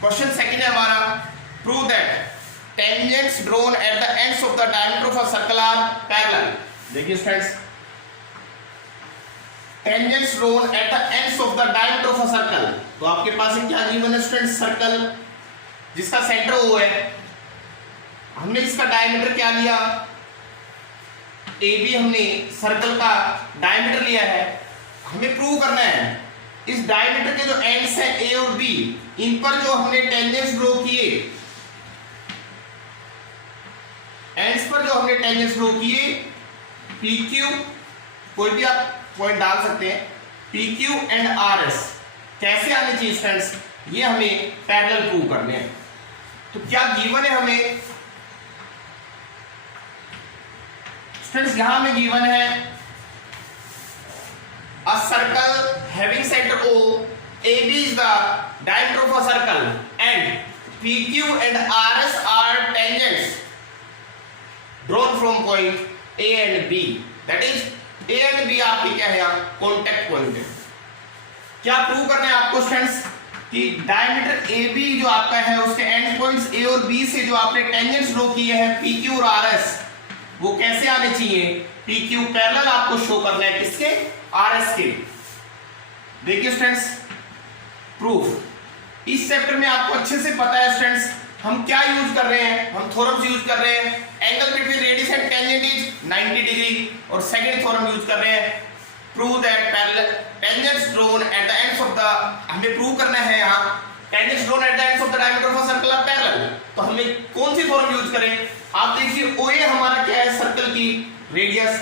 Question second है हमारा, prove that tangents drawn at the ends of the diameter of a circle are parallel. देखिए students, tangents drawn at the ends of the diameter of a circle, तो आपके पास क्या given है students, circle जिसका centre O है, हमने इसका डायमीटर क्या लिया, AB हमने सर्कल का डायमीटर लिया है, हमें प्रूव करना है इस डायमीटर के जो एंड्स हैं A और B, इन पर जो हमने टेंजेंट्स ड्रॉ किए, एंड्स पर जो हमने टेंजेंट्स ड्रॉ किए PQ, कोई भी आप पॉइंट डाल सकते हैं, PQ एंड RS कैसे आने चाहिए स्टूडेंट्स, ये हमें पैरेलल प्रूव करने हैं। तो क्या गिवन है हमें स्टूडेंट्स, यहां में गिवन है a circle having center O, AB is the diameter of a circle and PQ and RS are tangents drawn from point A and B, that is A and B आपकी क्या है यहाँ contact point है। क्या prove करना है आपको students कि डायमीटर AB जो आपका है उसके एंड पॉइंट्स A और B से जो आपने टेंजेंट्स ड्रॉ किए हैं PQ और RS, वो कैसे आने चाहिए, PQ पैरेलल आपको शो करना है किसके, RS के। देखिए स्टूडेंट्स, प्रूफ इस चैप्टर में आपको अच्छे से पता है स्टूडेंट्स, हम क्या यूज कर रहे हैं, हम थ्योरम्स यूज कर रहे हैं, angle between radius and tangent is 90 degree, और सेकंड थ्योरम यूज कर रहे हैं, prove that parallel tangents drawn at the ends of the, हमें प्रूव करना है यहाँ tangents drawn at the ends of the diameter of a circle are parallel. तो हमें कौन सी थ्योरम यूज करें, आप देखिए OA हमारा क्या है, सर्कल की रेडियस,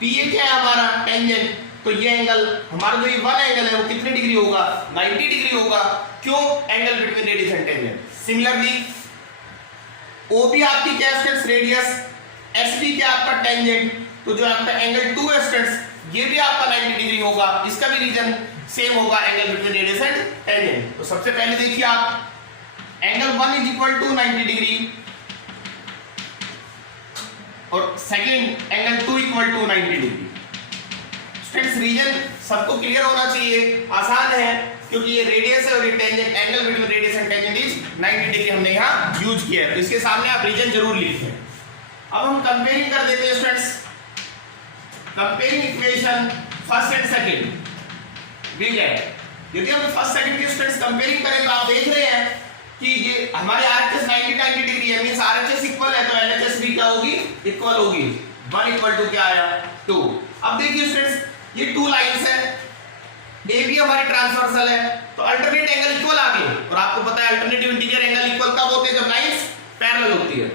PA क्या है हमारा टेंजेंट, तो ये एंगल हमारा जो ये वन एंगल है वो कितने डिग्री होगा, 90 डिग्री होगा, क्यों, angle between radius and tangent. Similarly OB आपकी क्या है रेडियस, SB क्या आपका टेंजेंट, तो जो आपका एंगल 2 है स्टूडेंट्स, ये भी आपका 90 डिग्री होगा, इसका भी रीजन सेम होगा, angle between radius and tangent. तो सबसे पहले देखिए आप, angle 1 is equal to 90 degree और second angle 2 equal to 90 degree. Students reason सबको क्लियर होना चाहिए, आसान है क्योंकि ये रेडियस है और ये tangent, angle between radius and tangent is 90 degree हमने यहाँ यूज किया है, तो इसके सामने आप रीजन जरूर लिखें। अब हम कंपेयरिंग कर देते हैं students, comparing equation first and second we get, यदि हम फर्स्ट सेकंड के स्टूडेंट्स कंपेयरिंग करें तो आप देख रहे हैं कि ये हमारे RHS 90 डिग्री है, मींस RHS इक्वल है तो LHS भी क्या होगी, इक्वल होगी, 1 इक्वल टू क्या आया 2। अब देखिए स्टूडेंट्स, ये 2 लाइंस है, AB हमारी ट्रांसवर्सल है, तो अल्टरनेट एंगल इक्वल आ गए, और आपको पता है अल्टरनेटिव इंटीरियर एंगल इक्वल कब होते हैं, जब लाइंस पैरेलल होती है।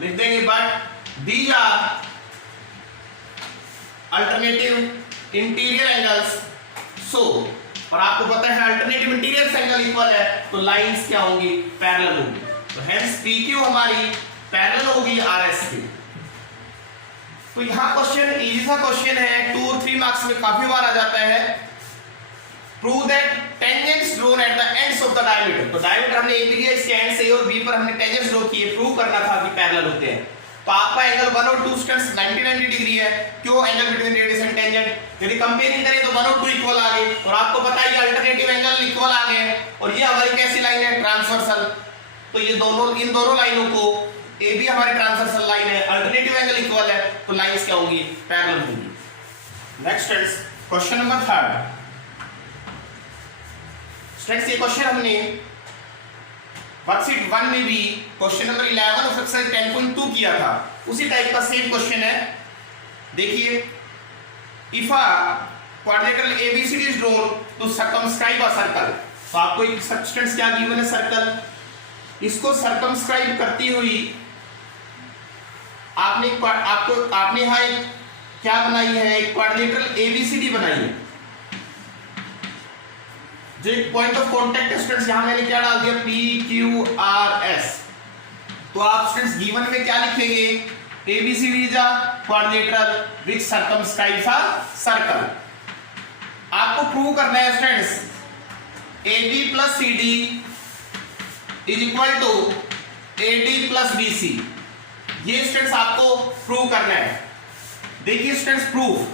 लिख देंगे but these are alternative interior angles, so, और आपको पता है अल्टरनेटिव इंटीरियर एंगल इक्वल है तो लाइंस क्या होंगी, पैरेलल होंगी, तो हेंस PQ हमारी पैरेलल होगी RS की। तो यहां क्वेश्चन इजी सा क्वेश्चन है, 2 और 3 मार्क्स में काफी बार आ जाता है, prove that tangents drawn at the ends of the diameter. तो डायमीटर हमने AB लिया, इसके एंड्स A और B पर हमने टेंजेंट्स ड्रॉ किए, प्रूव करना था कि पैरेलल होते हैं। तो आपका एंगल 1 और 2 स्टूडेंट्स 90 डिग्री है, क्यों, angle between radius and tangent. यदि कंपेयरिंग करें तो 1 और 2 इक्वल आ गए, और आपको पता है ये अल्टरनेटिव एंगल इक्वल आ गए, और ये हमारी कैसी लाइन है, ट्रांसवर्सल, तो ये दोनों, इन दोनों लाइनों को, AB हमारी ट्रांसवर्सल लाइन है, अल्टरनेटिव एंगल इक्वल है, तो लाइंस क्या होंगी, पैरेलल होंगी। Next students, question number 3 students, ये क्वेश्चन हमने वर्कशीट 1 में भी क्वेश्चन नंबर 11 ऑफ एक्सरसाइज 10.2 किया था, उसी टाइप का सेम क्वेश्चन है। देखिए, if a quadrilateral ABCD is drawn to circumscribe a circle, तो आपको एक स्टूडेंट्स क्या गिवन है, सर्कल, इसको सर्कमस्क्राइब करती हुई आपने यहाँ एक क्या बनाई है, एक क्वाड्रिलेटरल ABCD बनाई है, जो एक पॉइंट ऑफ कांटेक्ट है स्टूडेंट्स, यहां मैंने क्या डाल दिया, PQRS। तो आप स्टूडेंट्स गिवन में क्या लिखेंगे, ABCD is a quadrilateral which circumscribes a circle. आपको प्रूव करना है students, AB plus CD is equal to AD plus BC, ये स्टूडेंट्स आपको प्रूव करना है। देखिए स्टूडेंट्स, प्रूफ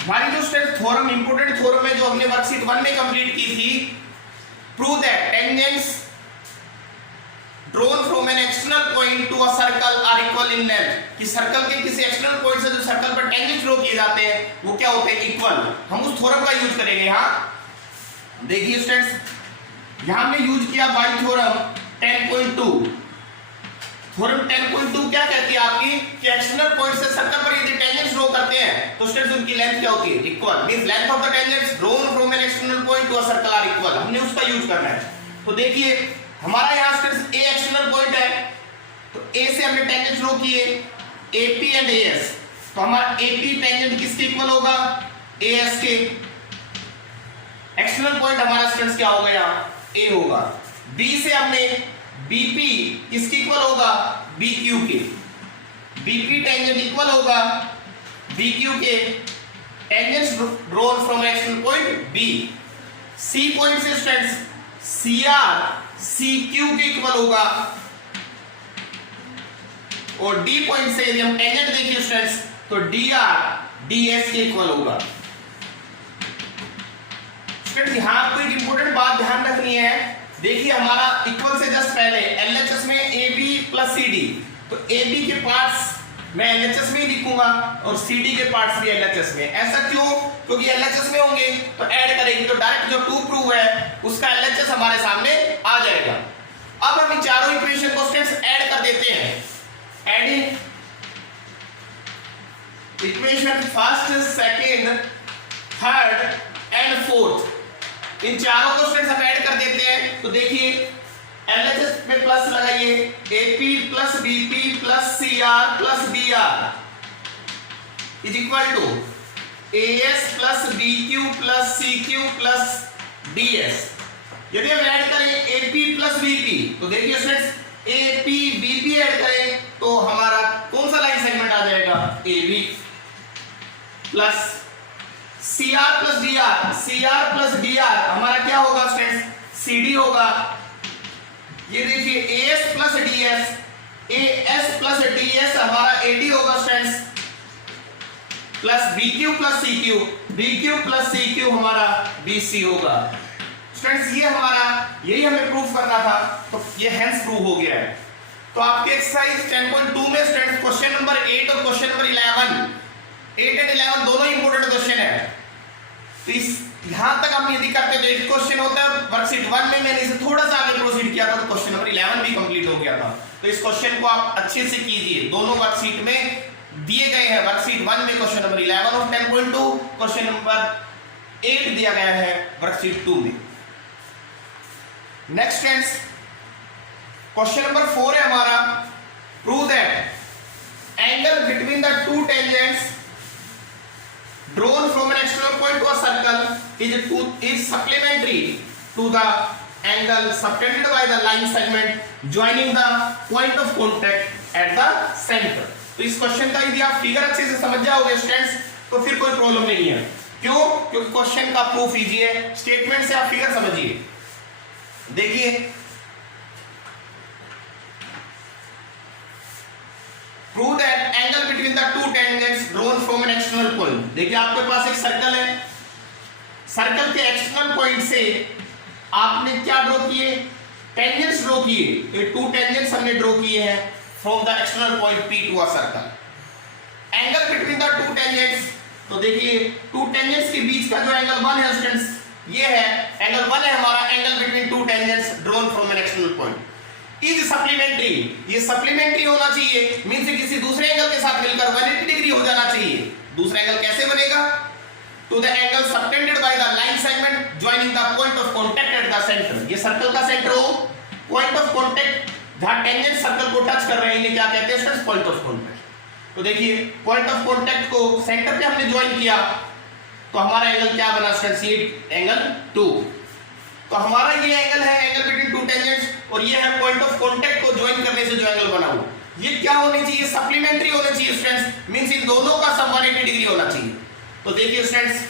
हमारी जो स्टूडेंट्स थ्योरम, इंपोर्टेंट थ्योरम है जो हमने वर्कशीट 1 में कंप्लीट की थी, prove that tangents drawn from an external point to a circle are equal in length, कि सर्कल के किसी एक्सटर्नल पॉइंट से जो सर्कल पर टेंजेंट्स ड्रॉ किए जाते हैं वो क्या होते हैं, इक्वल। हम उस थ्योरम का यूज करेंगे यहां। देखिए स्टूडेंट्स, यहां हमने यूज किया बाई थ्योरम 10.2। थ्योरम 10.2 क्या कहती है आपकी, कि एक्सटर्नल पॉइंट से सर्कल पर यदि टेंजेंट्स ड्रॉ करते हैं तो स्टूडेंट्स उनकी लेंथ क्या होती है, equal. Means length of the tangents drawn from an external point to a circle are equal, हमने उसका यूज करना है। तो देखिए हमारा यहां स्टूडेंट्स ए एक्सटर्नल पॉइंट है, तो ए से हमने टेंजेंट ड्रॉ किए एपी एंड एएस, तो हमारा एपी टेंजेंट किसके इक्वल होगा, एएस के। एक्सटर्नल पॉइंट हमारा स्टूडेंट्स क्या होगा, यहां ए होगा। बी से हमने बीपी किसके इक्वल होगा, बीक्यू के। बीपी टेंजेंट इक्वल होगा बीक्यू के tangents drawn from external point B. C point से स्टूडेंट्स सीआर सीक्यू के इक्वल होगा, और डी पॉइंट से यदि हम टेंजेंट देखिए स्टूडेंट्स तो डीआर डीएस के इक्वल होगा। स्टूडेंट्स यहां आपको एक इंपॉर्टेंट बात ध्यान रखनी है, देखिए हमारा इक्वल से जस्ट पहले एलएचएस में AB प्लस CD, तो AB के पार्ट्स मैं एलएचएस में ही लिखूंगा और CD के पार्ट्स भी एलएचएस में। ऐसा क्यों, क्योंकि एलएचएस में होंगे तो ऐड करेंगे तो डायरेक्ट जो 2 प्रूव है उसका एलएचएस हमारे सामने आ जाएगा। अब हम इन चारों इक्वेशन को स्टूडेंट्स ऐड कर देते हैं। Adding equation first, second, third and fourth, इन चारों को स्टूडेंट्स हम ऐड कर देते हैं। तो देखिए एलएचएस में प्लस लगाइए, AP plus BP plus CR plus BR is equal to AS plus BQ plus CQ plus DS। यदि हम ऐड करें AP प्लस BP तो देखिए स्टूडेंट्स AP BP ऐड करें तो हमारा कौन सा लाइन सेगमेंट आ जाएगा, AB plus CR plus DR हमारा क्या होगा स्टूडेंट्स, CD होगा। ये देखिए AS plus DS, AS plus DS हमारा AD होगा students, plus BQ plus CQ, BQ plus CQ हमारा BC होगा। स्टूडेंट्स ये हमारा यही हमें प्रूफ करना था, तो ये हेंस प्रूव हो गया है। तो आपके एक्सरसाइज 10.2 में स्टूडेंट्स क्वेश्चन नंबर 8 और क्वेश्चन नंबर 8 एंड 11 दोनों इंपॉर्टेंट क्वेश्चन है। तो इस यहां तक हम यदि करते तो एक क्वेश्चन होता है वर्कशीट 1 में, मैंने इसे थोड़ा सा आगे प्रोसीड किया था तो क्वेश्चन नंबर 11 भी कंप्लीट हो गया था। तो इस क्वेश्चन को आप अच्छे से कीजिए, दोनों वर्कशीट में दिए गए हैं। वर्कशीट 1 में क्वेश्चन नंबर 11 और 10.2, क्वेश्चन नंबर 8 दिया गया है वर्कशीट 2 में। नेक्स्ट फ्रेंड्स क्वेश्चन नंबर 4 है हमारा, prove that angle between the two tangents drawn from an external point to a circle is supplementary to the angle subtended by the line segment joining the point of contact at the center। तो इस question का यदि आप figure अच्छे से समझ जाओगे students तो फिर कोई प्रॉब्लम नहीं है। क्यों, क्योंकि क्वेश्चन का प्रूफ इजी है, स्टेटमेंट से आप फिगर समझिए। देखिए prove that angle between the two tangents drawn from an external point. देखिए आपके पास एक सर्कल है, सर्कल के एक्सटर्नल पॉइंट से आपने क्या ड्रॉ किए, टेंजेंट्स ड्रॉ किए। तो ये 2 टेंजेंट्स हमने ड्रॉ किए हैं from the external point P to a circle. Angle between the two tangents, तो देखिए 2 टेंजेंट्स के बीच का जो एंगल 1 है स्टूडेंट्स, ये है एंगल 1 है हमारा, angle between two tangents drawn from an external point is supplementary. ये सप्लीमेंट्री होना चाहिए, मींस किसी दूसरे एंगल के साथ मिलकर 180 डिग्री हो जाना चाहिए। दूसरा एंगल कैसे बनेगा, to the angle subtended by the line segment joining the point of contact at the centre. ये सर्कल का सेंटर हो, पॉइंट ऑफ कांटेक्ट जहां टेंजेंट सर्कल को टच कर रहे हैं इन्हें क्या कहते हैं स्टूडेंट्स, पॉइंट ऑफ कांटेक्ट। तो देखिए पॉइंट ऑफ कांटेक्ट को सेंटर पे हमने ज्वाइन किया तो हमारा एंगल क्या बना स्टूडेंट्स, ये एंगल 2। तो हमारा ये एंगल है एंगल बिटवीन टू टेंजेंट्स, और ये है पॉइंट ऑफ कांटेक्ट को ज्वाइन करने से जो एंगल बना हुआ, ये क्या होनी चाहिए, सप्लीमेंट्री होना चाहिए स्टूडेंट्स, मींस इन दोनों का सम 180 डिग्री होना चाहिए। तो देखिए स्टूडेंट्स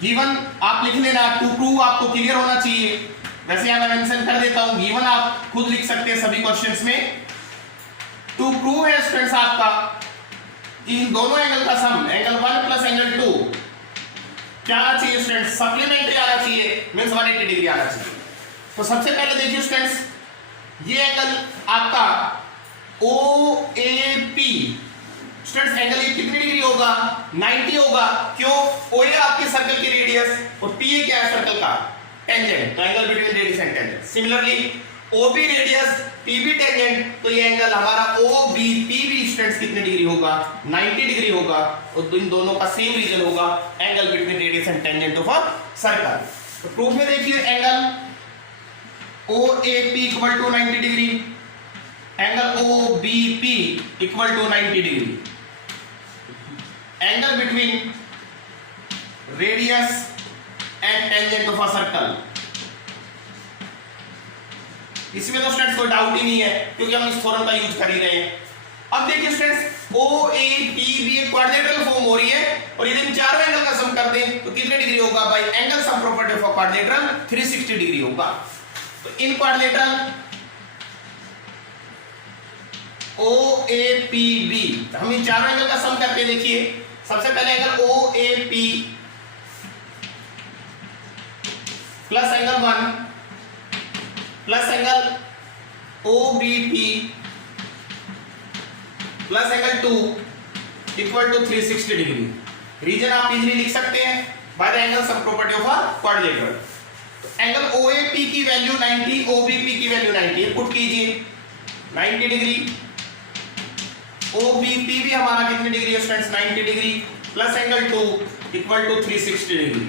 गिवन आप लिख लेना, टू प्रूव आपको क्लियर होना चाहिए। वैसे यहां मैं मेंशन कर देता हूं, गिवन आप खुद लिख सकते हैं सभी क्वेश्चंस में। टू प्रूव है स्टूडेंट्स आपका कि इन दोनों एंगल का सम, एंगल 1 प्लस एंगल 2 क्या आना चाहिए स्टूडेंट्स, सप्लीमेंट्री आना चाहिए, मींस 180 डिग्री आना चाहिए। तो सबसे पहले देखिए स्टूडेंट्स, ये एंगल आपका OAP, स्टूडेंट्स एंगल ये कितनी डिग्री होगा, 90 होगा। क्यों, OA आपके सर्कल की रेडियस और PA क्या है सर्कल का टेंजेंट, तो angle between radius and tangent. Similarly OB radius, PB tangent, तो ये एंगल हमारा OBPB स्टूडेंट्स कितनी डिग्री होगा, 90 डिग्री होगा, और इन दोनों का सेम रीजन होगा, angle between radius and tangent of a circle. तो प्रूफ में देखिए angle OAP equal to 90 degree, angle OBP equal to 90 degree, angle between radius and tangent of a circle. इसमें तो स्टूडेंट्स कोई डाउट ही नहीं है क्योंकि हम इस थ्योरम का यूज कर ही रहे हैं। अब देखिए स्टूडेंट्स, OAPB एक क्वाड्रिलेटरल फॉर्म हो रही है और यदि हम चारों एंगल का सम कर दें तो कितने डिग्री होगा, bye angle sum property of quadrilateral 360 degree होगा। तो इन क्वाड्रिलेटरल OAPB हम इन चारों एंगल का सम करके देखिए, सबसे पहले angle OAP plus angle 1 plus angle OBP plus angle 2 equal to 360 degree. Reason आप इजीली लिख सकते हैं by the angle sum property of a quadrilateral. तो एंगल OAP की वैल्यू 90, OBP की वैल्यू 90 पुट कीजिए, 90 डिग्री। OBP भी हमारा कितनी डिग्री है students, 90 degree, plus angle 2 equal to 360 degree.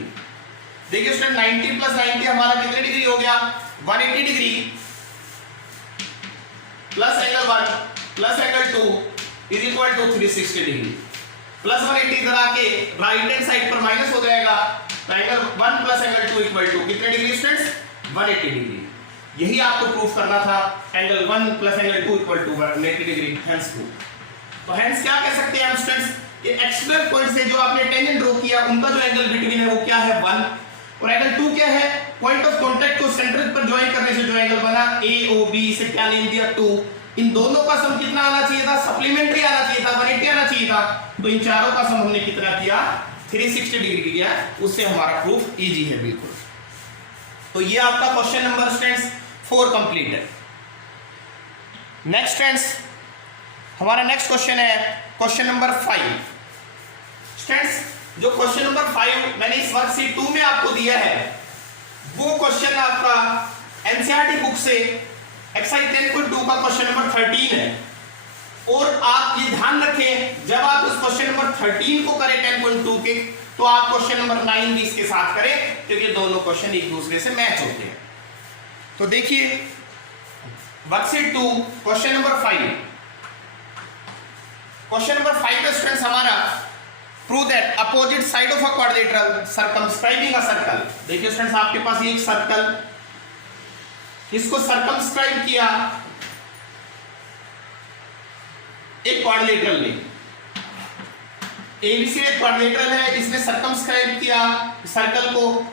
देखिए स्टूडेंट 90 प्लस 90 हमारा कितनी डिग्री हो गया, 180 degree, plus angle 1 plus angle 2 is equal to 360 degree. Plus 180 इधर आके राइट हैंड साइड पर माइनस हो जाएगा, तो angle 1 plus angle 2 equal to कितने डिग्री स्टूडेंट्स, 180 डिग्री। यही आपको प्रूफ करना था, angle 1 plus angle 2 equal to 180 degree, hence proof. तो हेंस क्या कह सकते हैं हम स्टूडेंट्स, कि एक्सटर्नल पॉइंट से जो आपने टेंजेंट ड्रॉ किया उनका जो एंगल बिटवीन है वो क्या है, 1, और एंगल 2 क्या है, पॉइंट ऑफ कांटेक्ट को सेंटर पर ज्वाइन करने से जो एंगल बना AOB, से क्या नेम दिया 2। इन दोनों का सम कितना आना चाहिए था, सप्लीमेंट्री आना चाहिए था, 180 आना चाहिए था। तो इन चारों का सम हमने कितना किया, 360 डिग्री किया, उससे हमारा प्रूफ इजी है बिल्कुल। तो ये आपका क्वेश्चन नंबर स्टूडेंट्स 4 कंप्लीट है। नेक्स्ट स्टूडेंट्स, हमारा नेक्स्ट क्वेश्चन है क्वेश्चन नंबर 5। स्टूडेंट्स जो क्वेश्चन नंबर 5 मैंने इस वर्कशीट 2 में आपको दिया है, वो क्वेश्चन आपका एनसीईआरटी बुक से एक्सरसाइज 10.2 का क्वेश्चन नंबर 13 है। और आप ये ध्यान रखें, जब आप उस क्वेश्चन नंबर 13 को करें 10.2 के, तो आप क्वेश्चन नंबर 9 भी इसके साथ करें, क्योंकि दोनों क्वेश्चन एक दूसरे से मैच होते हैं। तो देखिए worksheet 2 question number 5, question number 5 का स्टूडेंट्स हमारा prove that opposite side of a quadrilateral circumscribing a circle. देखिए स्टूडेंट्स आपके पास एक सर्कल, इसको सर्कमस्क्राइब किया एक क्वाड्रिलेटरल ने, ABC एक क्वाड्रिलेटरल है, इसने सर्कमस्क्राइब किया सर्कल को,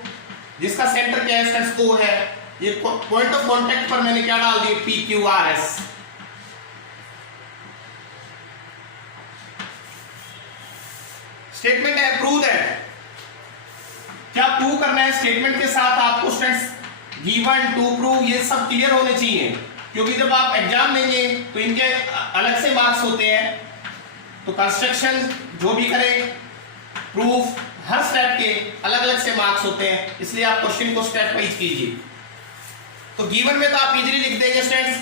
जिसका सेंटर क्या है स्टूडेंट्स O है। ये पॉइंट ऑफ कांटेक्ट पर मैंने क्या डाल दिया, PQRS। स्टेटमेंट है प्रूव दैट, क्या प्रूव करना है स्टेटमेंट के साथ आपको स्टूडेंट्स, गिवन टू प्रूव, ये सब क्लियर होने चाहिए, क्योंकि जब आप एग्जाम देंगे तो इनके अलग से मार्क्स होते हैं। तो कंस्ट्रक्शन जो भी करें, प्रूफ, हर स्टेप के अलग अलग से मार्क्स होते हैं, इसलिए आप क्वेश्चन को स्टेप वाइज कीजिए। तो गिवन में तो आप इजीली लिख देंगे students,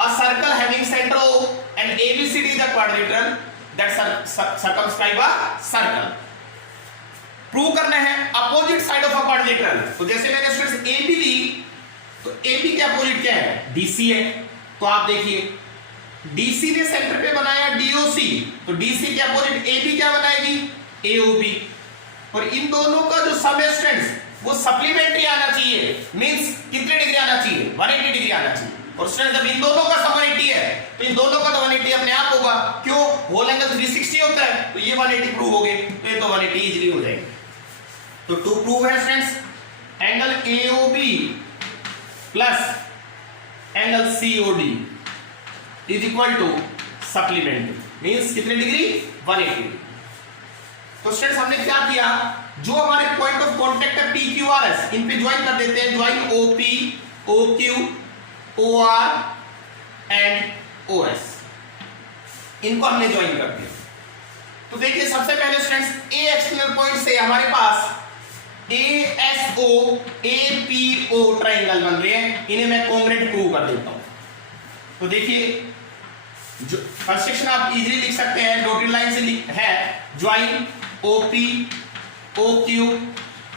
a circle having centre O and ABCD is a quadrilateral that circumscribe a circle। Prove करना है opposite side of a quadrilateral. तो जैसे मैंने स्टूडेंट्स AB ली, तो AB के अपोजिट क्या है, DC है। तो आप देखिए DC ने सेंटर पे बनाया DOC, तो DC के अपोजिट AB क्या बनाएगी, AOB। और इन दोनों का जो सम है स्टूडेंट्स वो सप्लीमेंट्री आना चाहिए, मींस कितने डिग्री आना चाहिए, 180 डिग्री आना चाहिए। और स्टूडेंट जब इन दोनों का सम 180 है तो इन दोनों का तो 180 अपने आप होगा, क्यों, होल एंगल 360 होता है, तो ये 180 प्रूव हो गए, तो ये तो 180 इजीली हो जाएंगे। तो टू प्रूव है students, angle AOB plus angle COD is equal to supplementary, means कितने डिग्री, 180। तो स्टूडेंट्स हमने क्या किया, जो हमारे पॉइंट ऑफ कांटेक्ट है पी क्यू आर एस, इन पे ज्वाइन कर देते हैं, join O P O Q O R and O S, इनको हमने ज्वाइन कर दिया। तो देखिए सबसे पहले स्टूडेंट्स ए एक्सटर्नल पॉइंट से हमारे पास ASO APO ट्रायंगल बन रहे हैं, इन्हें मैं कॉन्ग्रुएंट प्रूव कर देता हूं। तो देखिए जो कंस्ट्रक्शन आप इजीली लिख सकते हैं, डॉटेड लाइन से है, join OP OQ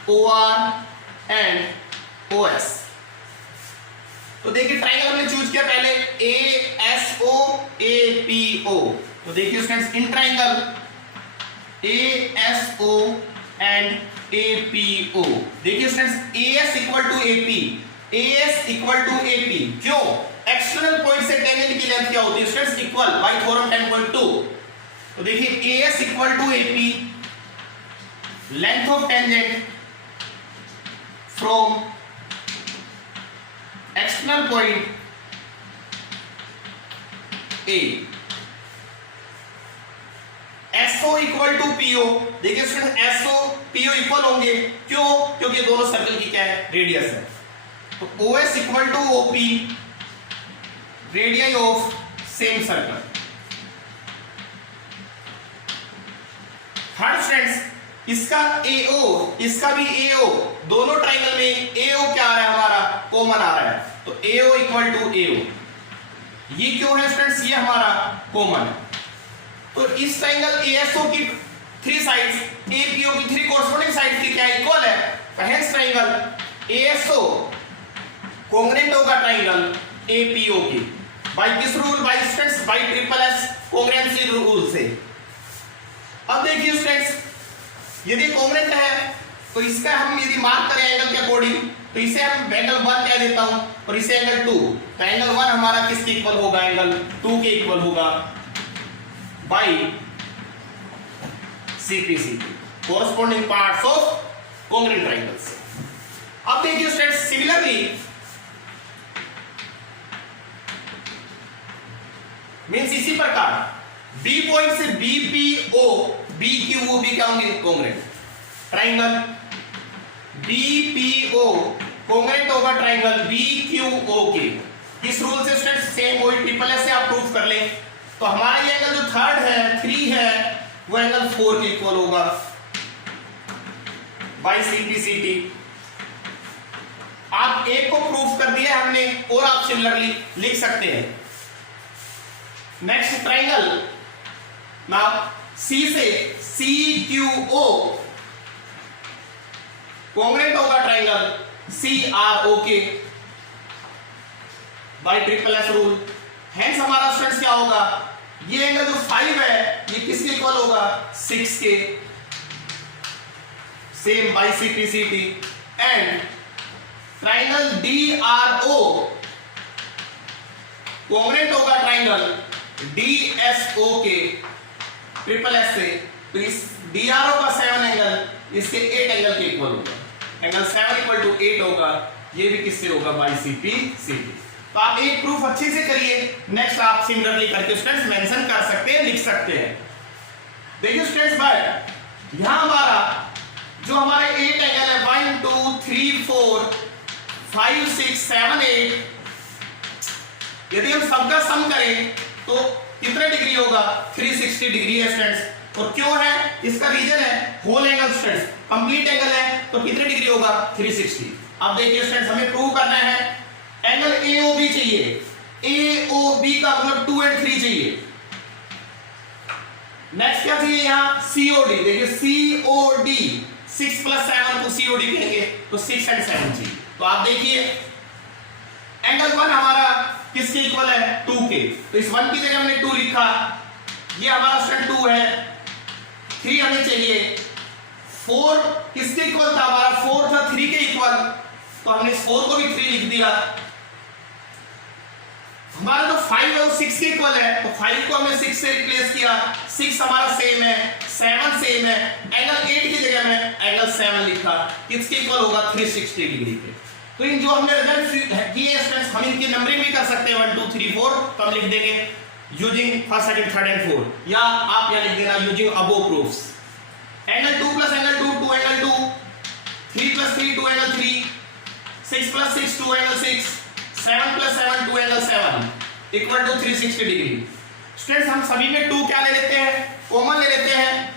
OR and OS। तो देखिए ट्रायंगल हमने चूज किया पहले ASO APO। तो देखिए students in triangle ASO and APO, देखिए students AS equal to AP, AS equal to AP, क्यों? एक्सटर्नल पॉइंट से टेंजेंट की लेंथ क्या होती है स्टूडेंट्स? Equal bye theorem 10.2। तो देखिए AS equal to AP, length of tangent from external point A, SO equal to PO, देखिए student SO PO equal होंगे, क्यों? क्योंकि दोनों सर्कल की क्या है? रेडियस है। तो OS equal to OP, radius of same circle. Third students इसका AO, इसका भी AO, दोनों ट्रायंगल में AO क्या आ रहा है हमारा? कॉमन आ रहा है। तो AO इक्वल टू AO, ये क्यों है स्टूडेंट्स? ये हमारा कॉमन है। तो इस ट्रायंगल ASO की 3 साइड्स, APO की 3 कॉरस्पॉन्डिंग साइड्स की क्या इक्वल है? तो हेंस ट्रायंगल ASO कॉन्ग्रुएंट होगा ट्रायंगल APO की। बाय किस rule? By students by triple S congruency rule से। अब देखिए स्टूडेंट्स यदि कॉन्ग्रुएंट है तो इसका हम यदि मार्क करें एंगल के अकॉर्डिंग, तो इसे हम एंगल 1 कह देता हूं और इसे एंगल 2। तो एंगल 1 हमारा किसके इक्वल होगा? एंगल 2 के इक्वल होगा by CPCT, corresponding parts of congruent triangles। अब देखिए स्टूडेंट्स सिमिलरली मींस इसी प्रकार B पॉइंट से BPO BQO भी क्या होंगे? कॉन्ग्रुएंट। ट्रायंगल BPO कॉन्ग्रुएंट होगा ट्रायंगल BQO के। किस रूल से स्टूडेंट्स? सेम वही ट्रिपल एस से आप प्रूव कर लें। तो हमारा ये एंगल जो थर्ड है 3 है वो एंगल 4 के इक्वल होगा बाय CPCT। आप एक को प्रूफ कर दिया हमने और आप सिमिलरली लिख सकते हैं। नेक्स्ट ट्रायंगल नाउ C से CQO कॉन्ग्रुएंट होगा ट्रायंगल CRO के bye triple S rule. Hence हमारा स्टूडेंट्स क्या होगा? ये एंगल जो 5 है ये किसके इक्वल होगा? 6 के, same by CPCT। And triangle DRO congruent होगा ट्रायंगल DSO के ट्रिपल एस से। तो इस DRO का 7 एंगल इसके 8 एंगल के इक्वल होगा। एंगल 7 इक्वल टू 8 होगा, ये भी किससे होगा? By CPCT। तो आप एक प्रूफ अच्छे से करिए, नेक्स्ट आप सिमिलरली करके स्टूडेंट्स मेंशन कर सकते हैं, लिख सकते हैं। देखिए स्टूडेंट्स बाय यहां हमारा जो हमारे 8 एंगल है 1 2 3 4 5 6 7 8, यदि हम सबका सम करें तो कितने डिग्री होगा? 360 डिग्री है स्टूडेंट्स। और क्यों है? इसका रीजन है whole angle students, complete angle है तो कितने डिग्री होगा? 360। अब देखिए स्टूडेंट्स हमें प्रूव करना है एंगल AOB चाहिए, AOB का मतलब 2 और 3 चाहिए। नेक्स्ट क्या चाहिए? यहां COD, देखिए COD 6 + 7 को COD कहेंगे तो 6 और 7 चाहिए। तो आप देखिए एंगल 1 हमारा किसके इक्वल है? 2 के। तो इस 1 की जगह हमने 2 लिखा, ये हमारा स्टूडेंट 2 है। 3 हमें चाहिए, 4 किसके इक्वल था? हमारा 4 था 3 के इक्वल, तो हमने इस 4 को भी 3 लिख दिया। हमारा जो 5 है वो 6 के इक्वल है, तो 5 को हमने 6 से रिप्लेस किया। 6 हमारा सेम है, 7 सेम है, एंगल 8 की जगह में एंगल 7 लिखा, किसके इक्वल होगा? 360 डिग्री के। तो इन जो हमने रिजल्ट किए स्टूडेंट्स हम इनकी नंबरिंग भी कर सकते हैं 1 2 3 4। तो हम लिख देंगे using first second third and fourth, या आप यहां लिख देना using above proofs. Angle 2 plus angle 2 2 angle 2, 3 plus 3 2 angle 3, 6 plus 6 2 angle 6, 7 plus 7 2 angle 7 equal to 360 degree. Students हम सभी में 2 क्या ले लेते हैं, कॉमन ले लेते हैं,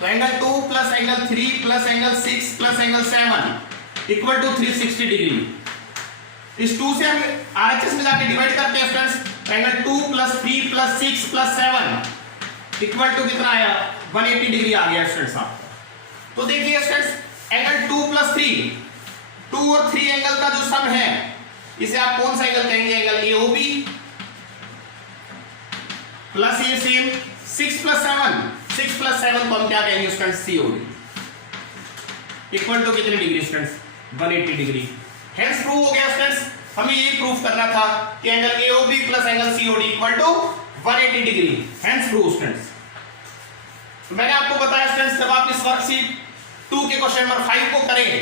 तो angle 2 plus angle 3 plus angle 6 plus angle 7 equal to 360 degree. इस 2 से हम आरएचएस में जाके डिवाइड करते हैं students, angle 2 plus 3 plus 6 plus 7 equal to कितना आया, 180 डिग्री आ गया स्टूडेंट्स आपका। तो देखिए स्टूडेंट्स एंगल 2 प्लस 3, 2 और 3 एंगल का जो सम है इसे आप कौन सा एंगल कहेंगे, एंगल एओबी, प्लस ये सेम 6 प्लस 7, 6 प्लस 7 को हम क्या कहेंगे स्टूडेंट्स, सीओडी इक्वल टू कितनी degree students, 180 degree. Hence prove हो गया स्टूडेंट्स, हमें ये प्रूफ करना था कि angle AOB plus angle COD equal to 180 degree. Hence prove students. मैंने आपको बताया स्टूडेंट्स जब आप इस वर्कशीट 2 के क्वेश्चन नंबर 5 को करेंगे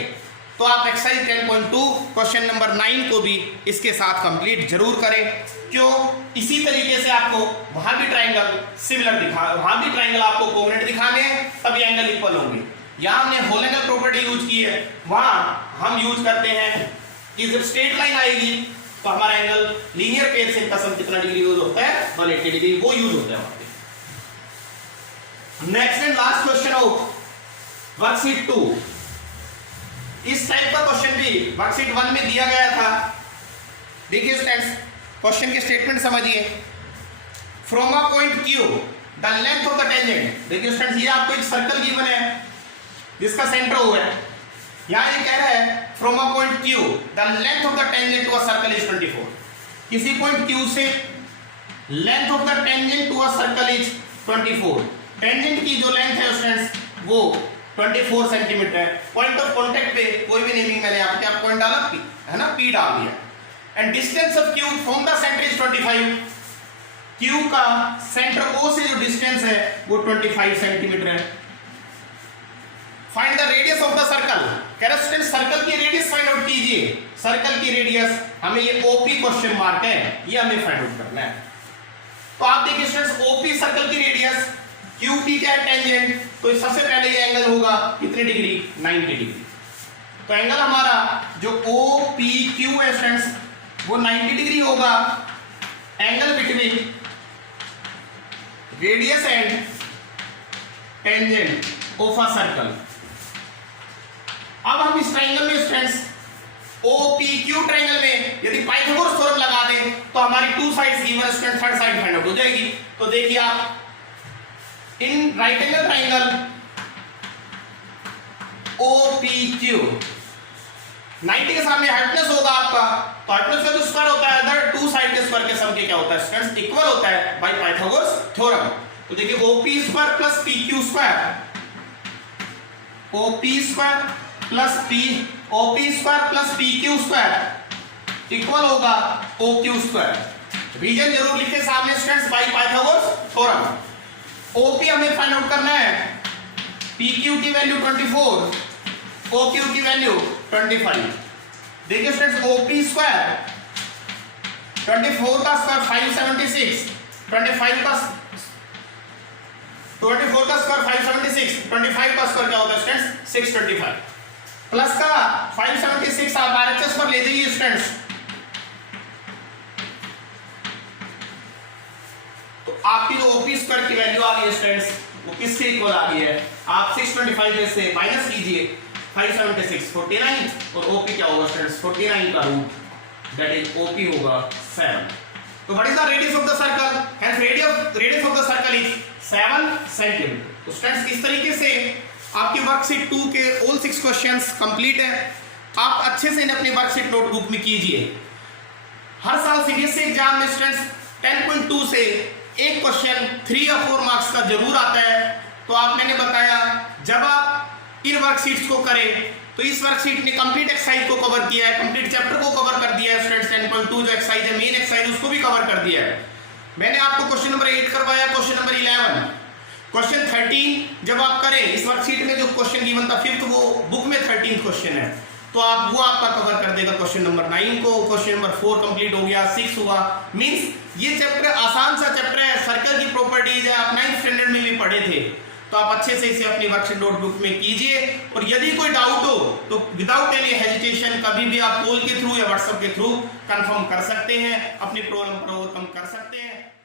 तो आप एक्सरसाइज 10.2 क्वेश्चन नंबर 9 को भी इसके साथ कंप्लीट जरूर करें। क्यों, इसी तरीके से आपको वहां भी ट्राइंगल सिमिलर वहां भी ट्राइंगल आपको कोऑर्डिनेट दिखाने हैं, तभी एंगल इक्वल होंगे। यहां हमने होल एंगल प्रॉपर्टी यूज की है, वहां हम यूज करते हैं कि जब स्ट्रेट लाइन आएगी तो हमारा एंगल लीनियर पेयर से इनका सम कितना डिग्री यूज होता है, 180 डिग्री, वो यूज होता है वहां पे। Next and last question of worksheet 2। इस टाइप का क्वेश्चन भी वर्कशीट 1 में दिया गया था। देखिए स्टूडेंट्स क्वेश्चन के स्टेटमेंट समझिए। From a point Q the length of the tangent, देखिए स्टूडेंट्स ये आपको एक सर्कल गिवन है जिसका सेंटर O है। यहां ये कह रहा है from a point Q the length of the tangent to a circle is 24। किसी पॉइंट Q से length of the tangent to a circle is 24। Tangent की जो लेंथ है स्टूडेंट्स वो 24 सेंटीमीटर है। पॉइंट ऑफ कांटेक्ट पे कोई भी नेमिंग मैंने यहाँ पे क्या पॉइंट डाला, P है ना, P डाल दिया। And distance of Q from the centre is 25। Q का सेंटर O से जो डिस्टेंस है वो 25 सेंटीमीटर है। Find the radius of the circle, कह रहा स्टूडेंट सर्कल की रेडियस फाइंड आउट कीजिए। सर्कल की रेडियस हमें ये OP क्वेश्चन मार्क है, ये हमें फाइंड आउट करना है। तो आप देखिए स्टूडेंट्स OP सर्कल की रेडियस, QP क्या है टेंजेंट, तो सबसे पहले ये एंगल होगा कितने डिग्री, 90 डिग्री। तो एंगल हमारा जो OPQ है स्टूडेंट्स वो 90 डिग्री होगा। Angle between radius and tangent of a circle. अब हम इस ट्रायंगल में स्टूडेंट्स OPQ ट्रायंगल में यदि पाइथागोरस थ्योरम लगा दें तो हमारी 2 sides given student third side find out हो जाएगी। तो देखिए आप in right angle triangle OPQ 90 के सामने हाइपोटेनस होगा आपका, तो हाइपोटेनस का जो स्क्वायर होता है अदर 2 साइड के स्क्वायर के सम के क्या होता है स्टूडेंट्स, इक्वल होता है बाय पाइथागोरस थ्योरम। तो देखिए OP square plus PQ square, OP square plus OP square plus PQ square equal होगा OQ स्क्वायर। रीजन जरूर लिखे सामने students by Pythagoras theorem. OP हमें फाइंड आउट करना है, PQ की वैल्यू 24, OQ की वैल्यू 25। देखिए स्टूडेंट्स OP स्क्वायर 24 का स्क्वायर 576, 24 का स्क्वायर 576, 25 का स्क्वायर क्या होता है स्टूडेंट्स 625, प्लस का 576 आप RHS पर ले जाइए स्टूडेंट्स। तो आपकी जो OP स्क्वायर की वैल्यू आ गई है स्टूडेंट्स वो किसके इक्वल आ गई है, आप 625 में से माइनस कीजिए 576 49 और OP क्या होगा स्टूडेंट्स 49 का रूट, दैट इज OP होगा 7। तो what is the radius of the circle, hence radius of the circle is 7 centimetre. तो स्टूडेंट्स इस तरीके से आपकी वर्कशीट 2 के ऑल 6 क्वेश्चंस कंप्लीट है। आप अच्छे से इन्हें अपनी वर्कशीट नोटबुक में कीजिए। हर साल सीबीएसई एग्जाम में स्टूडेंट्स 10.2 से एक क्वेश्चन 3 या 4 मार्क्स का जरूर आता है। तो आप मैंने बताया जब आप इन वर्कशीट्स को करें तो इस वर्कशीट ने कंप्लीट एक्सरसाइज को कवर किया है, कंप्लीट चैप्टर को कवर कर दिया है स्टूडेंट्स। 10.2 जो एक्सरसाइज है मेन एक्सरसाइज उसको भी कवर कर दिया है। मैंने आपको क्वेश्चन नंबर 8 करवाया, क्वेश्चन नंबर 11, क्वेश्चन 13 जब आप करें इस वर्कशीट में जो क्वेश्चन गिवन था 5th वो बुक में 13 क्वेश्चन है तो आप वो आपका कवर कर देगा क्वेश्चन नंबर 9 को। क्वेश्चन नंबर 4 कंप्लीट हो गया, 6 हुआ, मींस ये चैप्टर आसान सा चैप्टर है, सर्कल की प्रॉपर्टीज है, आप 9th स्टैंडर्ड में भी पढ़े थे। तो आप अच्छे से इसे अपनी वर्कशीट नोटबुक में कीजिए। और यदि कोई डाउट हो तो विदाउट एनी हेजिटेशन कभी भी आप कॉल के थ्रू या व्हाट्सएप के थ्रू कंफर्म कर सकते हैं, अपनी प्रॉब्लम पर ओवरकम कर सकते हैं।